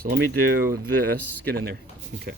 So let me do this. Get in there. Okay.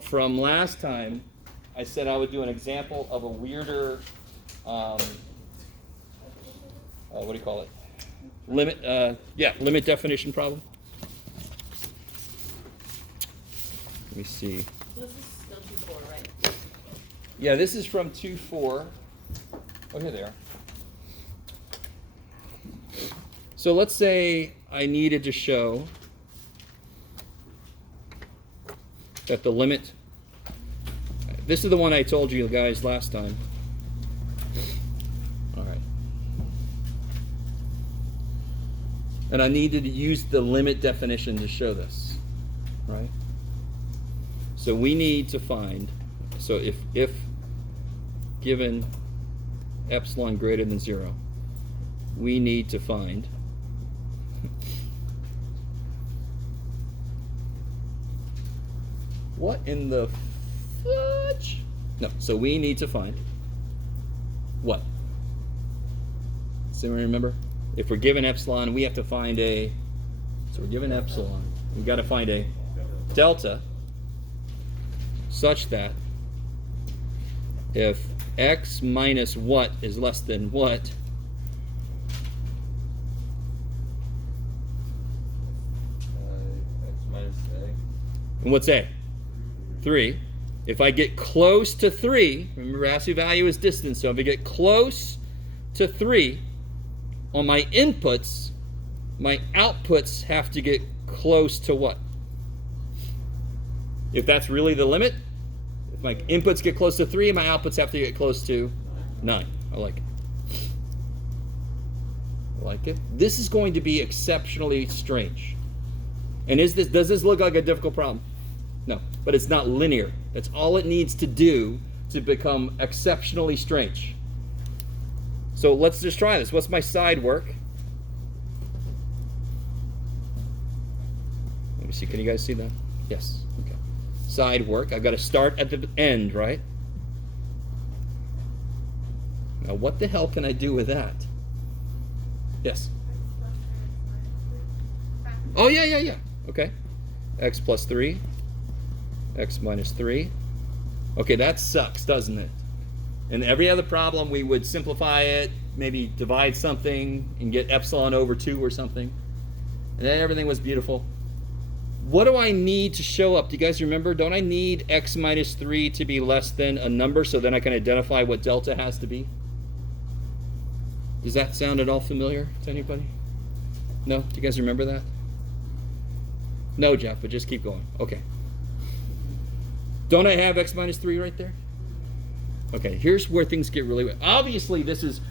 From last time, I said I would do an example of a weirder, what do you call it? Limit definition problem. Let me see. This is still 2-4, right? Yeah, this is from 2-4. Oh, here they are. So let's say I needed to show that the limit, this is the one I told you guys last time. All right. And I needed to use the limit definition to show this, right? So we need to find, so if given epsilon greater than 0, we need to find what in the fudge? No, so we need to find what? Does anyone remember? If we're given epsilon, we have to find a, so we're given epsilon, we've got to find a delta such that if x minus what is less than what, X minus A. and what's A? 3. If I get close to 3, remember absolute value is distance, so if I get close to 3 on my inputs, my outputs have to get close to what? If that's really the limit, if my inputs get close to 3, my outputs have to get close to 9. I like it. I like it. This is going to be exceptionally strange. And does this look like a difficult problem? No, but it's not linear. That's all it needs to do to become exceptionally strange. So let's just try this. What's my side work? Let me see. Can you guys see that? Yes. Okay. Side work. I've got to start at the end, right? Now, what the hell can I do with that? Yes. Oh, yeah. Okay. X plus 3. X minus 3. Okay, that sucks, doesn't it? In every other problem, we would simplify it, maybe divide something and get epsilon over 2 or something. And then everything was beautiful. What do I need to show up? Do you guys remember? Don't I need x minus 3 to be less than a number so then I can identify what delta has to be? Does that sound at all familiar to anybody? No? Do you guys remember that? No, Jeff, but just keep going. Okay. Don't I have x minus 3 right there? Okay, here's where things get really weird. Obviously, this is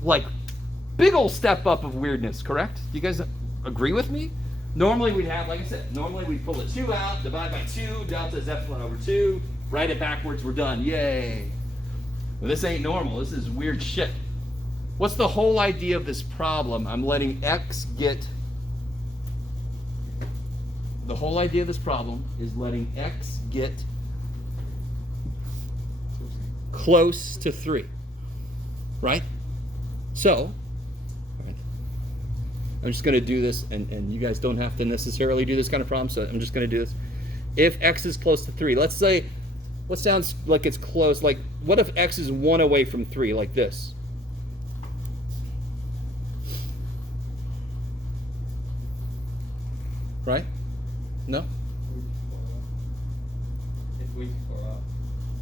like big old step up of weirdness, correct? Do you guys agree with me? Normally we'd have, like I said, normally we'd pull a 2 out, divide by 2, delta is epsilon over 2, write it backwards, we're done, yay. Well, this ain't normal, this is weird shit. What's the whole idea of this problem? I'm letting x get, the whole idea of this problem is letting x get close to 3, right? So, I'm just going to do this, and you guys don't have to necessarily do this kind of problem, so I'm just going to do this. If x is close to 3, let's say, what sounds like it's close, like, what if x is 1 away from 3, like this? Right? No? If we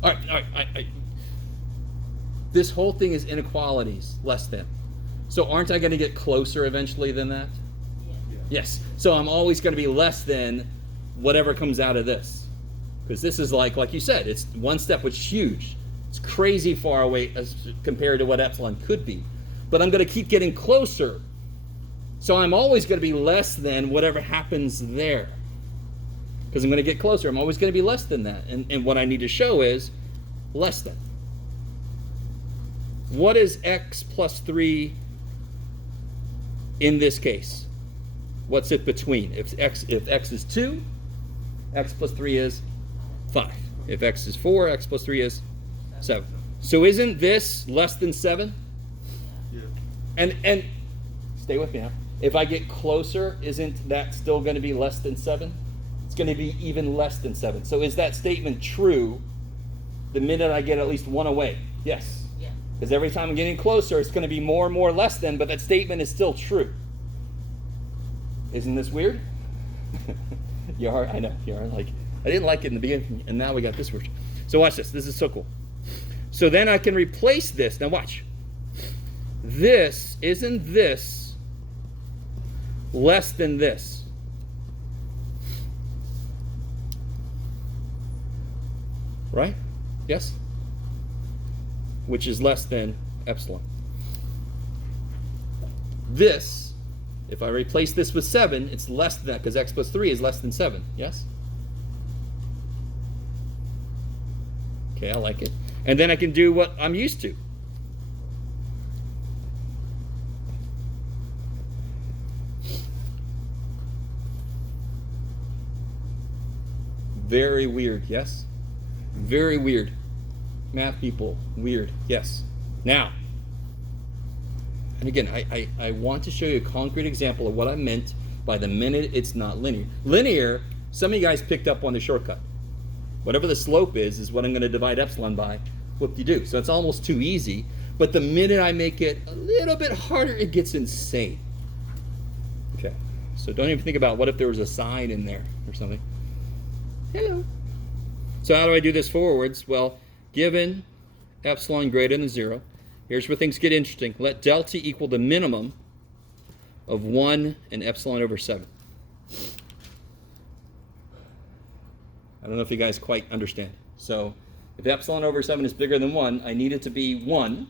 far out. All right. This whole thing is inequalities, less than. So aren't I going to get closer eventually than that? Yeah. Yes. So I'm always going to be less than whatever comes out of this. Because this is like you said, it's one step, which is huge. It's crazy far away as compared to what epsilon could be. But I'm going to keep getting closer. So I'm always going to be less than whatever happens there. Because I'm going to get closer. I'm always going to be less than that. And what I need to show is less than. What is x plus 3 in this case? What's it between? If x is 2, x plus 3 is 5. If x is 4, x plus 3 is 7. So isn't this less than 7? Yeah. And stay with me now. If I get closer, isn't that still going to be less than 7? It's going to be even less than 7. So is that statement true the minute I get at least 1 away? Yes. Yeah. Because every time I'm getting closer, it's going to be more and more less than, but that statement is still true. Isn't this weird? You are, I know, you are like, I didn't like it in the beginning, and now we got this version. So watch this. This is so cool. So then I can replace this. Now watch. Isn't this less than this? Right? Yes? Which is less than epsilon. This, if I replace this with 7, it's less than that, because x plus 3 is less than 7. Yes? Okay, I like it. And then I can do what I'm used to. Very weird, yes? Very weird. Math people, weird, yes. Now, and again, I want to show you a concrete example of what I meant by the minute it's not linear. Linear, some of you guys picked up on the shortcut. Whatever the slope is what I'm going to divide epsilon by. Whoop-de-doo. So it's almost too easy. But the minute I make it a little bit harder, it gets insane. Okay. So don't even think about what if there was a sign in there or something. Hello. So how do I do this forwards? Well, given epsilon greater than 0, here's where things get interesting. Let delta equal the minimum of 1 and epsilon over 7. I don't know if you guys quite understand. So if epsilon over 7 is bigger than 1, I need it to be 1.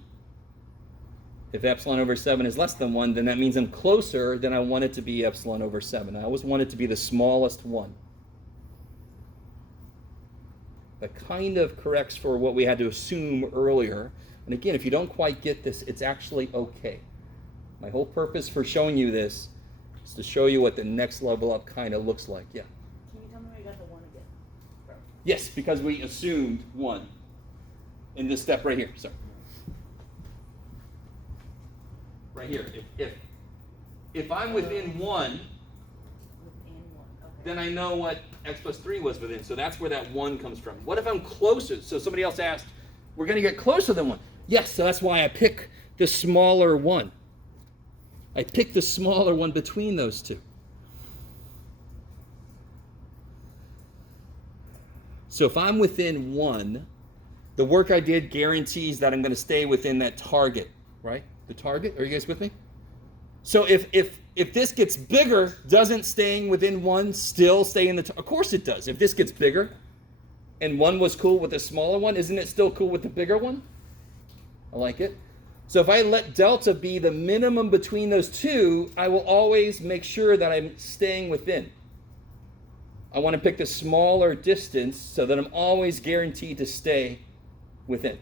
If epsilon over 7 is less than 1, then that means I'm closer than I want it to be epsilon over 7. I always want it to be the smallest one. That kind of corrects for what we had to assume earlier. And again, if you don't quite get this, it's actually okay. My whole purpose for showing you this is to show you what the next level up kind of looks like. Yeah. Can you tell me where you got the 1 again? Yes, because we assumed 1 in this step right here. Sorry. Right here. If I'm within 1, Within 1, okay. then I know what x plus 3 was within. So that's where that 1 comes from. What if I'm closer? So somebody else asked, we're going to get closer than 1. Yes, so that's why I pick the smaller one. I pick the smaller one between those two. So if I'm within 1, the work I did guarantees that I'm going to stay within that target, right? The target, are you guys with me? So if this gets bigger, doesn't staying within 1 still stay in the of course it does. If this gets bigger and 1 was cool with the smaller one, isn't it still cool with the bigger one? I like it. So if I let delta be the minimum between those two, I will always make sure that I'm staying within. I want to pick the smaller distance so that I'm always guaranteed to stay within.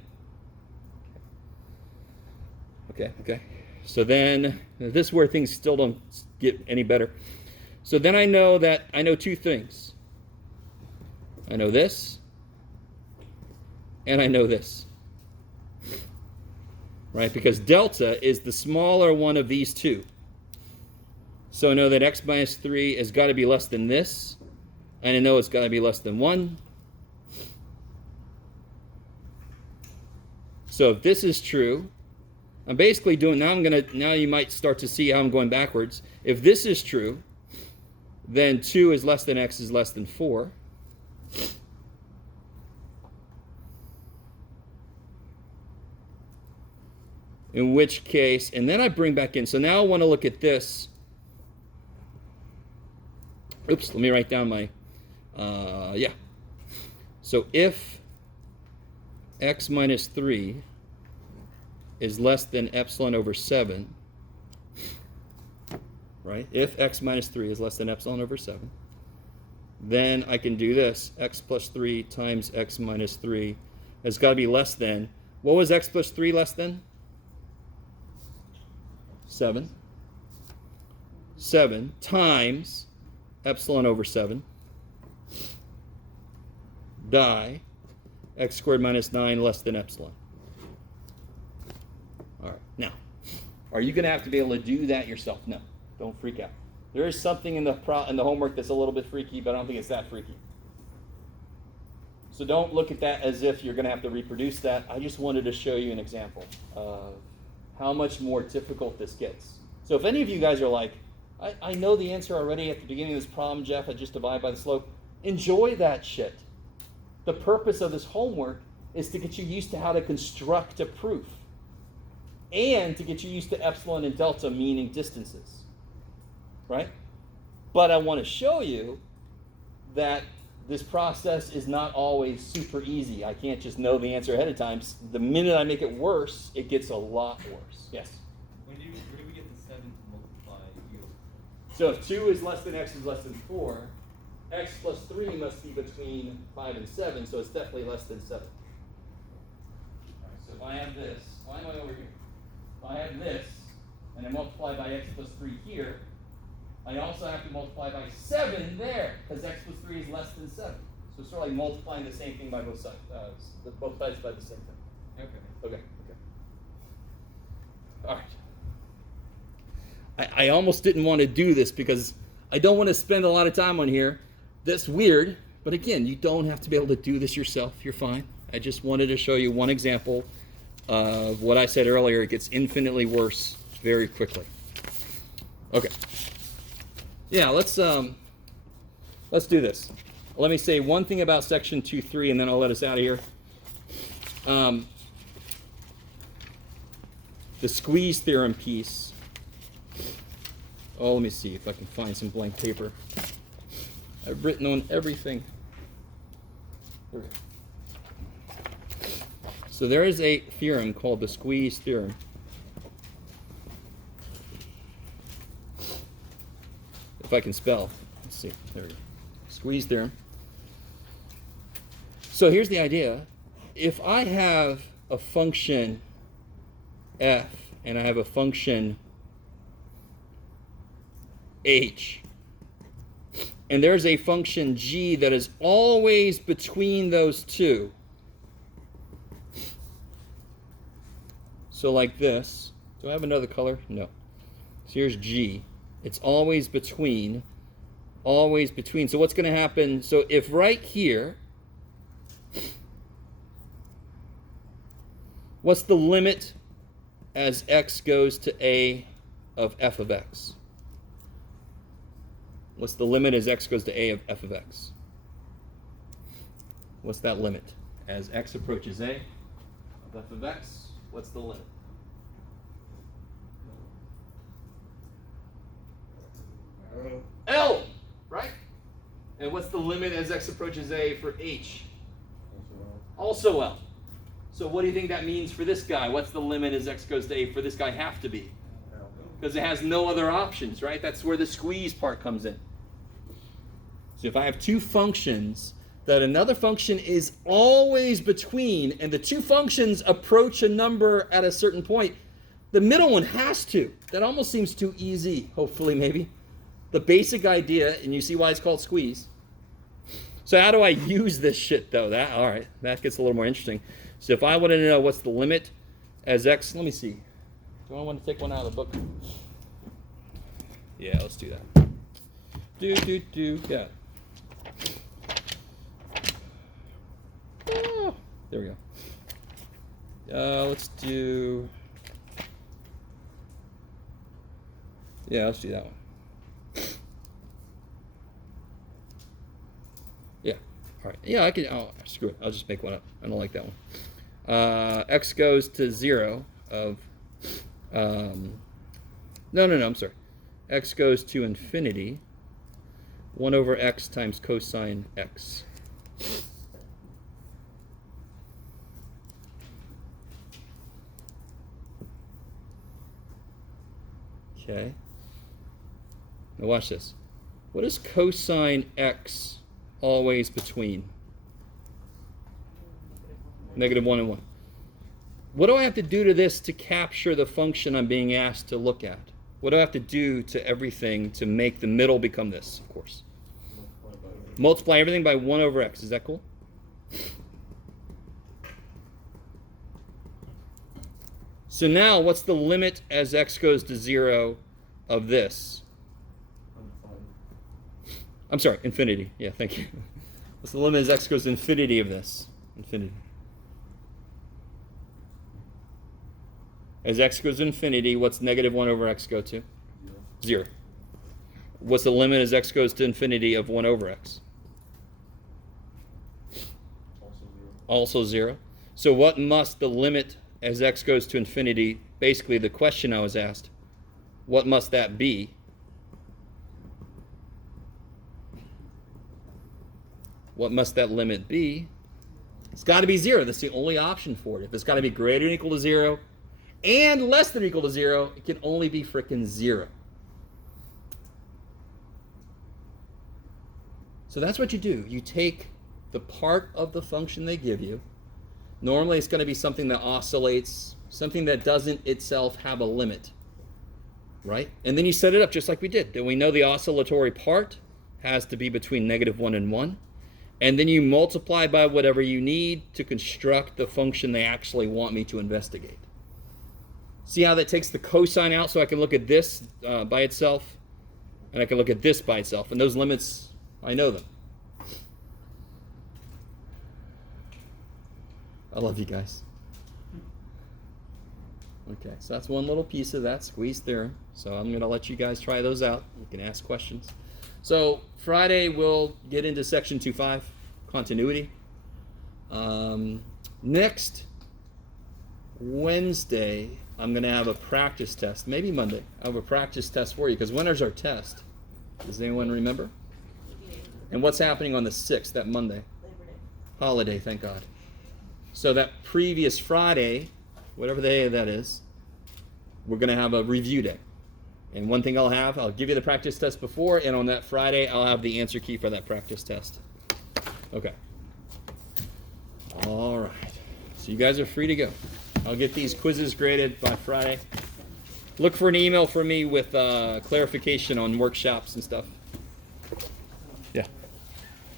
Okay. So then, this is where things still don't get any better. So then I know 2 things. I know this, and I know this. Right? Because delta is the smaller one of these two. So I know that x minus 3 has got to be less than this, and I know it's got to be less than 1. So if this is true, I'm basically doing, now you might start to see how I'm going backwards. If this is true, then 2 is less than x is less than 4. In which case, and then I bring back in, so now I want to look at this. Oops, let me write down my, So if x minus 3 is less than epsilon over 7, right? If x minus 3 is less than epsilon over 7, then I can do this. X plus 3 times x minus 3 has got to be less than, what was x plus 3 less than? 7. 7 times epsilon over 7 die x squared minus 9 less than epsilon. All right. Now, are you going to have to be able to do that yourself? No. Don't freak out. There is something in the homework that's a little bit freaky, but I don't think it's that freaky. So don't look at that as if you're going to have to reproduce that. I just wanted to show you an example of how much more difficult this gets. So if any of you guys are like, I know the answer already at the beginning of this problem, Jeff, I just divide by the slope. Enjoy that shit. The purpose of this homework is to get you used to how to construct a proof and to get you used to epsilon and delta, meaning distances, right? But I want to show you that this process is not always super easy. I can't just know the answer ahead of time. The minute I make it worse, it gets a lot worse. Yes? Where do we get the 7 to multiply u? So if 2 is less than x is less than 4, x plus 3 must be between 5 and 7, so it's definitely less than 7. All right, so if I have this, why am I over here? If I have this, and I multiply by x plus 3 here, I also have to multiply by 7 there, because x plus 3 is less than 7. So it's sort of like multiplying the same thing by both sides by the same thing. Okay. All right. I almost didn't want to do this because I don't want to spend a lot of time on here. That's weird, but again, you don't have to be able to do this yourself. You're fine. I just wanted to show you one example of what I said earlier. It gets infinitely worse very quickly. Okay. Yeah, let's do this. Let me say one thing about section 2.3 and then I'll let us out of here. The squeeze theorem piece. Oh, let me see if I can find some blank paper. I've written on everything. Here we go. So there is a theorem called the squeeze theorem. If I can spell. Let's see. There we go. Squeeze theorem. So here's the idea. If I have a function f and I have a function h, and there's a function g that is always between those two. So like this. Do I have another color? No. So here's g. It's always between. Always between. So what's going to happen? So if right here, what's the limit as x goes to a of f of x? What's the limit as x goes to a of f of x? What's that limit? As x approaches a of f of x, what's the limit? L, right? And what's the limit as x approaches a for h? Also L. So what do you think that means for this guy? What's the limit as x goes to a for this guy have to be? Because it has no other options, right? That's where the squeeze part comes in. So if I have two functions that another function is always between, and the two functions approach a number at a certain point, the middle one has to. That almost seems too easy, hopefully, maybe. The basic idea, and you see why it's called squeeze. So how do I use this shit, though? All right, that gets a little more interesting. So if I wanted to know what's the limit as x, let me see. Do I want to take one out of the book? Yeah, let's do that. Yeah. Oh, there we go. Let's do... Yeah, let's do that one. Yeah. All right. Yeah, I can... Oh, screw it. I'll just make one up. I don't like that one. X goes to 0 of... No, I'm sorry. X goes to infinity. 1 over x times cosine x. Okay. Now watch this. What is cosine x always between? Negative 1 and 1. What do I have to do to this to capture the function I'm being asked to look at? What do I have to do to everything to make the middle become this, of course? Multiply everything by 1 over x. Is that cool? So now, what's the limit as x goes to 0 of this? I'm sorry, infinity. Yeah, thank you. What's the limit as x goes to infinity of this? Infinity. As x goes to infinity, what's negative 1 over x go to? 0. What's the limit as x goes to infinity of 1 over x? Also 0. So what must the limit as x goes to infinity, basically the question I was asked, what must that be? What must that limit be? It's got to be 0. That's the only option for it. If it's got to be greater than or equal to 0 and less than or equal to 0, it can only be frickin' 0. So that's what you do. You take the part of the function they give you. Normally it's going to be something that oscillates, something that doesn't itself have a limit, right? And then you set it up just like we did. Then we know the oscillatory part has to be between negative 1 and 1. And then you multiply by whatever you need to construct the function they actually want me to investigate. See how that takes the cosine out, so I can look at this by itself, and I can look at this by itself. And those limits, I know them. I love you guys. Okay, so that's one little piece of that squeeze theorem. So I'm going to let you guys try those out. You can ask questions. So Friday we'll get into section 2.5, continuity. Next Wednesday I'm going to have a practice test. Maybe Monday. I have a practice test for you because when is our test? Does anyone remember? And what's happening on the 6th, that Monday? Labor Day. Holiday, thank God. So that previous Friday, whatever day that is, we're going to have a review day. And one thing I'll give you the practice test before, and on that Friday, I'll have the answer key for that practice test. Okay. All right. So you guys are free to go. I'll get these quizzes graded by Friday. Look for an email from me with clarification on workshops and stuff.